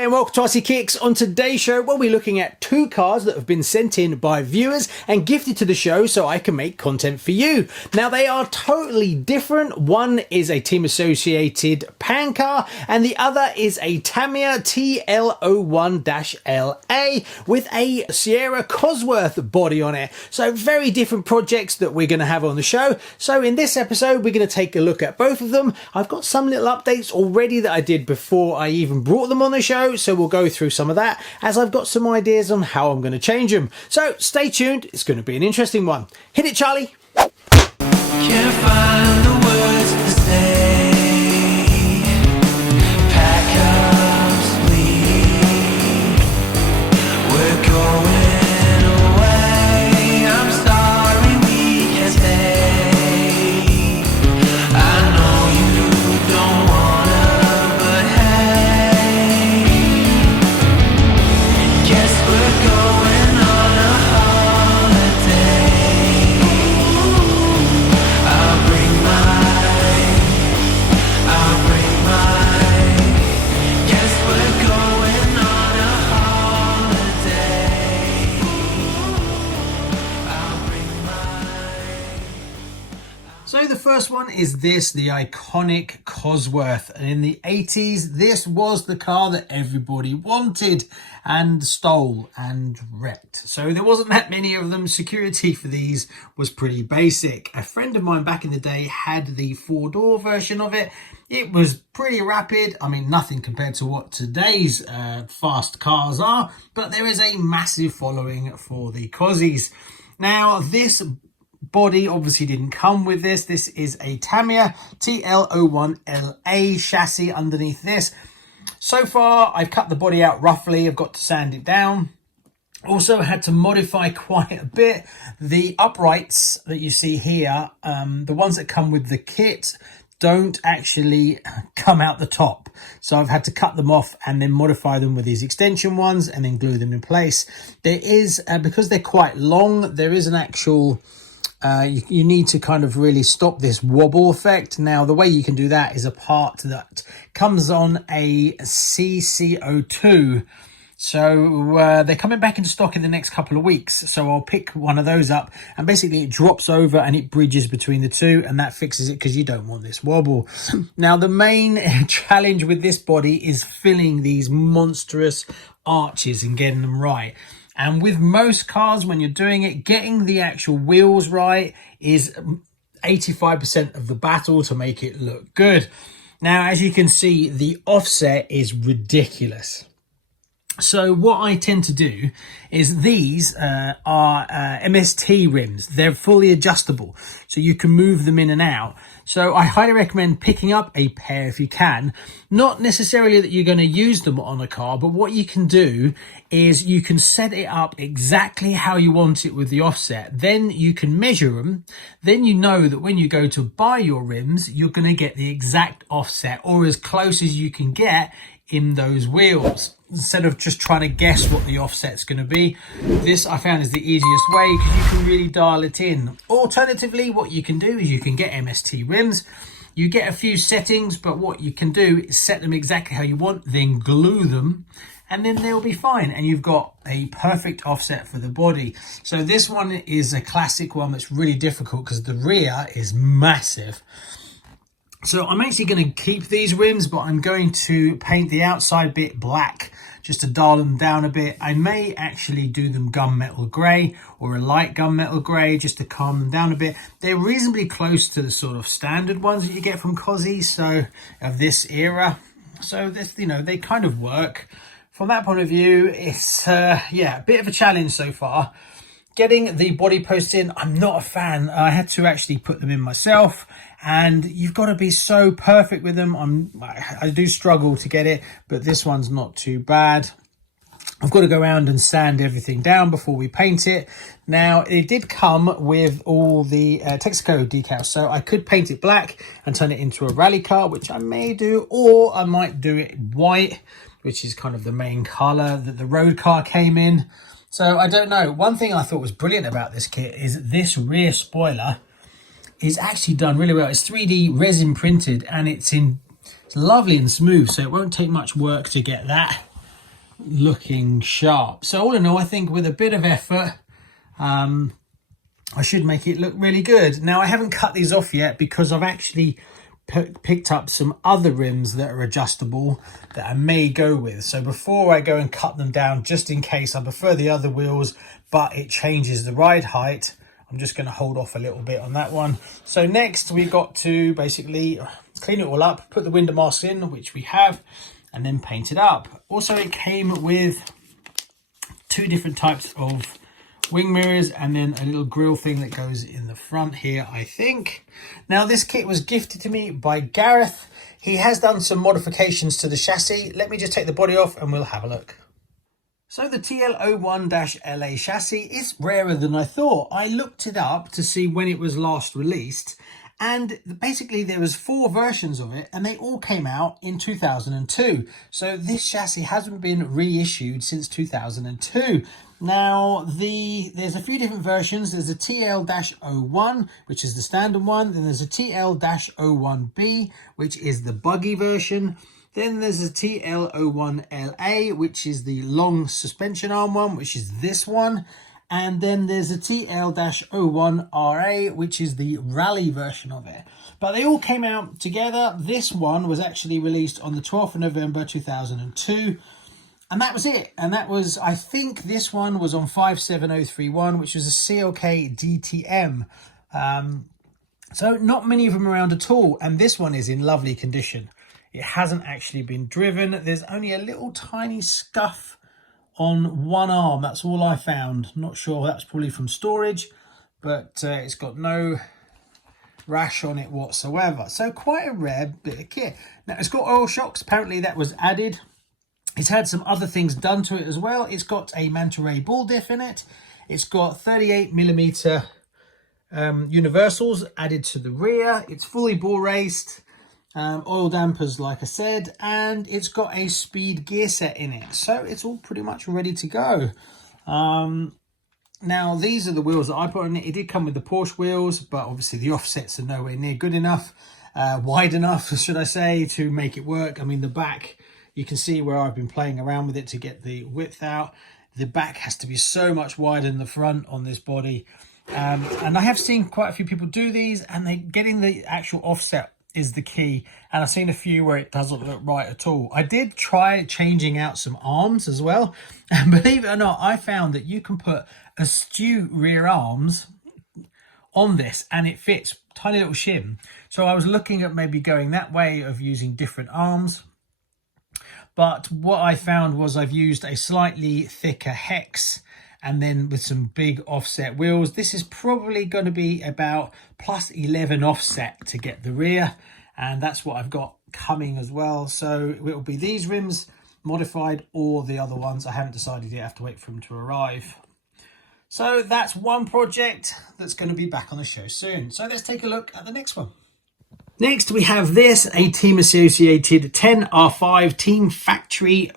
Hi and welcome to RCKicks. On today's show, we'll be looking at two cars that have been sent in by viewers and gifted to the show so I can make content for you. Now, they are totally different. One is a team associated pan car and the other is a Tamiya TL01-LA with a Sierra Cosworth body on it. So very different projects that we're going to have on the show. So in this episode, we're going to take a look at both of them. I've got some little updates already that I did before I even brought them on the show, so we'll go through some of that as I've got some ideas on how I'm going to change them. So stay tuned, it's going to be an interesting one. Hit it, Charlie. Can't find the words to say. Pack up, sleep. We're going away. I'm sorry we can't stay. I know you don't wanna, but hey, guess we're going on a holiday. I'll bring mine. Guess we're going on a holiday. I'll bring mine. So the first one is this, the iconic Cosworth. And in the 80s, this was the car that everybody wanted and stole and wrecked. So there wasn't that many of them. Security for these was pretty basic. A friend of mine back in the day had the four-door version of it. It was pretty rapid. I mean, nothing compared to what today's fast cars are, but there is a massive following for the Cosies. Now, this body obviously didn't come with this. This is a Tamiya TL01-LA chassis underneath this. So far, I've cut the body out roughly. I've got to sand it down. Also had to modify quite a bit. The uprights that you see here, the ones that come with the kit, don't actually come out the top. So I've had to cut them off and then modify them with these extension ones and then glue them in place. There is, because they're quite long, there is an actual... you need to kind of really stop this wobble effect. Now, the way you can do that is a part that comes on a CC02. So they're coming back into stock in the next couple of weeks. So I'll pick one of those up and basically it drops over and it bridges between the two and that fixes it because you don't want this wobble. Now, the main challenge with this body is filling these monstrous arches and getting them right. And with most cars, when you're doing it, getting the actual wheels right is 85% of the battle to make it look good. Now, as you can see, the offset is ridiculous. So what I tend to do is these are MST rims. They're fully adjustable, so you can move them in and out. So I highly recommend picking up a pair if you can. Not necessarily that you're going to use them on a car, but what you can do is you can set it up exactly how you want it with the offset. Then you can measure them. Then you know that when you go to buy your rims, you're going to get the exact offset or as close as you can get in those wheels. Instead of just trying to guess what the offset's going to be, this I found is the easiest way because you can really dial it in. Alternatively, what you can do is you can get MST rims. You get a few settings, but what you can do is set them exactly how you want, then glue them, and then they'll be fine. And you've got a perfect offset for the body. So this one is a classic one that's really difficult because the rear is massive. So I'm actually going to keep these rims, but I'm going to paint the outside bit black just to dial them down a bit. I may actually do them gunmetal grey or a light gunmetal grey just to calm them down a bit. They're reasonably close to the sort of standard ones that you get from Cosy, so of this era. So this, you know, they kind of work. From that point of view, it's yeah, a bit of a challenge so far. Getting the body posts in, I'm not a fan. I had to actually put them in myself, and you've got to be so perfect with them. I do struggle to get it, but this one's not too bad. I've got to go around and sand everything down before we paint it. Now, it did come with all the Texaco decals, so I could paint it black and turn it into a rally car, which I may do, or I might do it white, which is kind of the main colour that the road car came in. So I don't know. One thing I thought was brilliant about this kit is this rear spoiler is actually done really well. It's 3D resin printed and it's lovely and smooth, so it won't take much work to get that looking sharp. So all in all, I think with a bit of effort, I should make it look really good. Now I haven't cut these off yet because I've actually picked up some other rims that are adjustable that I may go with. So before I go and cut them down, just in case I prefer the other wheels, but it changes the ride height, I'm just going to hold off a little bit on that one. So next we got to basically clean it all up, put the window masks in, which we have, and then paint it up. Also, it came with 2 different types of wing mirrors and then a little grille thing that goes in the front here, I think. Now this kit was gifted to me by Gareth. He has done some modifications to the chassis. Let me just take the body off and we'll have a look. So the TL01-LA chassis is rarer than I thought. I looked it up to see when it was last released, and basically there was 4 versions of it and they all came out in 2002. So this chassis hasn't been reissued since 2002. Now there's a few different versions. There's a TL-01, which is the standard one. Then there's a TL-01B, which is the buggy version. Then there's a TL-01LA, which is the long suspension arm one, which is this one. And then there's a TL-01RA, which is the rally version of it. But they all came out together. This one was actually released on the 12th of November 2002. And that was it. And that was, I think this one was on 57031, which was a CLK DTM. So not many of them around at all. And this one is in lovely condition. It hasn't actually been driven. There's only a little tiny scuff on one arm. That's all I found. Not sure, that's probably from storage, but it's got no rash on it whatsoever. So quite a rare bit of kit. Now it's got oil shocks. Apparently that was added. It's had some other things done to it as well. It's got a manta ray ball diff in it. It's got 38mm universals added to the rear. It's fully ball raced. Oil dampers, like I said, and it's got a speed gear set in it, so it's all pretty much ready to go. Now these are the wheels that I put on it. It did come with the Porsche wheels, but obviously the offsets are nowhere near good enough, wide enough should I say, to make it work. I mean, the back, you can see where I've been playing around with it to get the width out. The back has to be so much wider than the front on this body, and I have seen quite a few people do these, and they getting the actual offset is the key, and I've seen a few where it doesn't look right at all. I did try changing out some arms as well, and believe it or not, I found that you can put astute rear arms on this and it fits, tiny little shim. So I was looking at maybe going that way of using different arms, but what I found was I've used a slightly thicker hex and then with some big offset wheels. This is probably going to be about plus 11 offset to get the rear, and that's what I've got coming as well. So it will be these rims modified or the other ones. I haven't decided yet. I have to wait for them to arrive. So that's one project that's going to be back on the show soon. So let's take a look at the next one. Next we have this, a team associated 10R5 Team Factory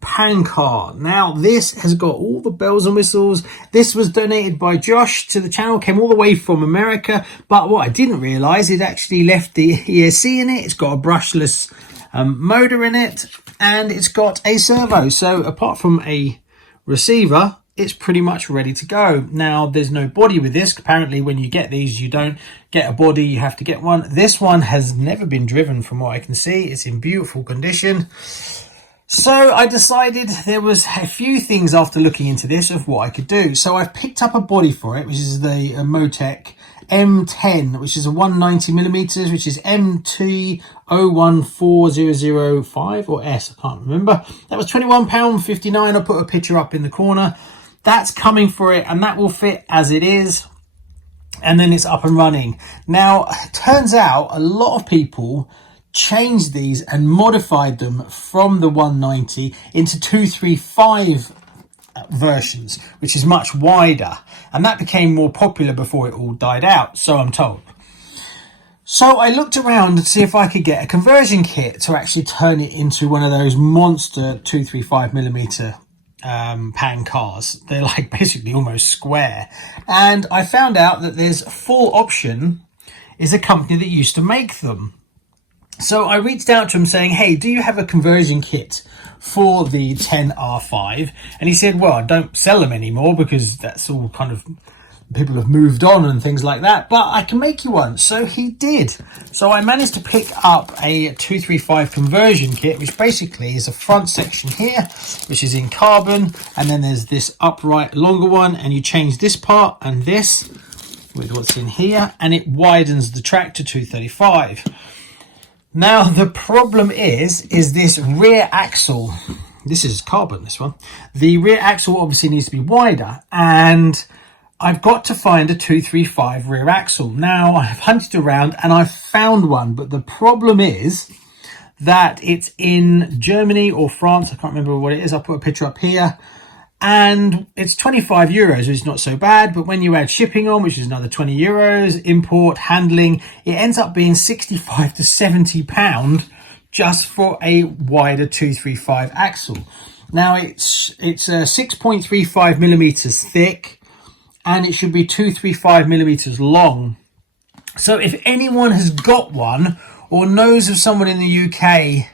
pan car. Now this has got all the bells and whistles. This was donated by Josh to the channel, came all the way from America, but what I didn't realize, it actually left the ESC in it. It's got a brushless motor in it, and it's got a servo. So apart from a receiver, it's pretty much ready to go. Now there's no body with this. Apparently when you get these, you don't get a body, you have to get one. This one has never been driven from what I can see. It's in beautiful condition. So I decided there was a few things after looking into this of what I could do. So I've picked up a body for it, which is the Motec M10, which is a 190mm, which is MT014005 or S, I can't remember. That was £21.59. I'll put a picture up in the corner. That's coming for it, and that will fit as it is. And then it's up and running. Now, it turns out a lot of people changed these and modified them from the 190 into 235 versions, which is much wider, and that became more popular before it all died out, so I'm told. So I looked around to see if I could get a conversion kit to actually turn it into one of those monster 235mm pan cars. They're like basically almost square, and I found out that there's Full Option is a company that used to make them. So I reached out to him saying, hey, do you have a conversion kit for the 10R5? And he said, well, I don't sell them anymore because that's all kind of, people have moved on and things like that, but I can make you one. So he did. So I managed to pick up a 235 conversion kit, which basically is a front section here, which is in carbon, and then there's this upright longer one, and you change this part and this with what's in here, and it widens the track to 235. Now the problem is this rear axle. This is carbon, this one. The rear axle obviously needs to be wider, and I've got to find a 235 rear axle. Now I've hunted around and I've found one, but the problem is that it's in Germany or France. I can't remember what it is. I'll put a picture up here. And it's 25 euros, which is not so bad, but when you add shipping on, which is another 20 euros, import, handling, it ends up being 65 to 70 pound just for a wider 235 axle. Now it's 6.35 millimeters thick, and it should be 235 millimeters long. So if anyone has got one or knows of someone in the UK,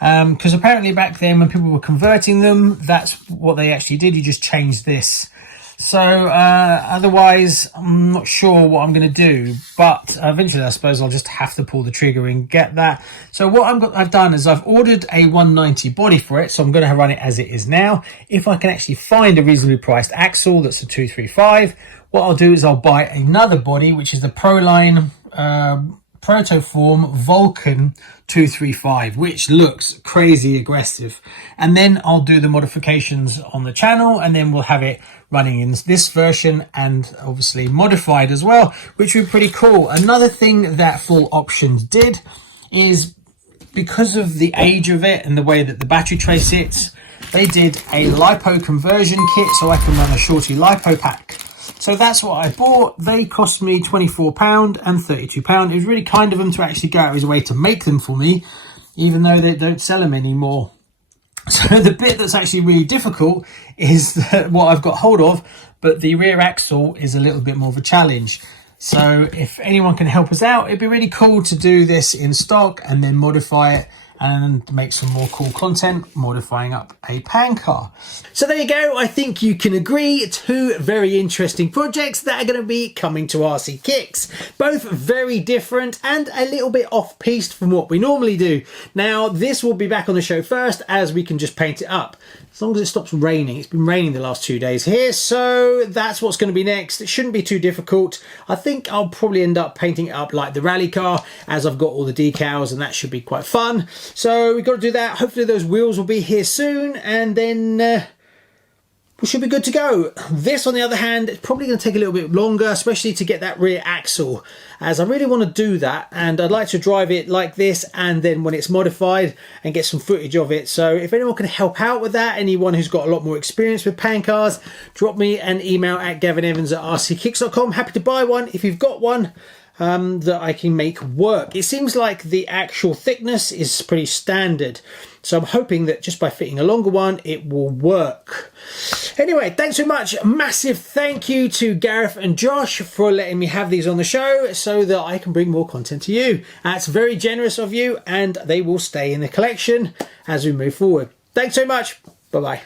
because apparently back then when people were converting them, that's what they actually did. You just changed this. So otherwise, I'm not sure what I'm going to do, but eventually I suppose I'll just have to pull the trigger and get that. So what I've done is I've ordered a 190 body for it, so I'm going to run it as it is now. If I can actually find a reasonably priced axle that's a 235, what I'll do is I'll buy another body, which is the Proline Protoform Vulcan 235, which looks crazy aggressive, and then I'll do the modifications on the channel, and then we'll have it running in this version and obviously modified as well, which would be pretty cool. Another thing that Full Options did is, because of the age of it and the way that the battery tray sits, they did a lipo conversion kit so I can run a shorty lipo pack. So that's what I bought. They cost me £24 and £32. It was really kind of them to actually go out of his way to make them for me, even though they don't sell them anymore. So the bit that's actually really difficult is what I've got hold of, but the rear axle is a little bit more of a challenge. So if anyone can help us out, it'd be really cool to do this in stock and then modify it and make some more cool content modifying up a pan car. So there you go. I think you can agree, two very interesting projects that are going to be coming to RC Kicks. Both very different and a little bit off-piste from what we normally do. Now this will be back on the show first, as we can just paint it up. As long as it stops raining. It's been raining the last 2 days here, so that's what's going to be next. It shouldn't be too difficult. I think I'll probably end up painting it up like the rally car, as I've got all the decals, and that should be quite fun. So we've got to do that. Hopefully those wheels will be here soon, and then we should be good to go. This, on the other hand, it's probably going to take a little bit longer, especially to get that rear axle, as I really want to do that, and I'd like to drive it like this, and then when it's modified, and get some footage of it. So if anyone can help out with that, anyone who's got a lot more experience with pan cars, drop me an email at gavinevans@rckicks.com. Happy to buy one if you've got one that I can make work. It seems like the actual thickness is pretty standard, so I'm hoping that just by fitting a longer one, it will work. Anyway, thanks so much. Massive thank you to Gareth and Josh for letting me have these on the show so that I can bring more content to you. That's very generous of you, and they will stay in the collection as we move forward. Thanks so much. Bye-bye.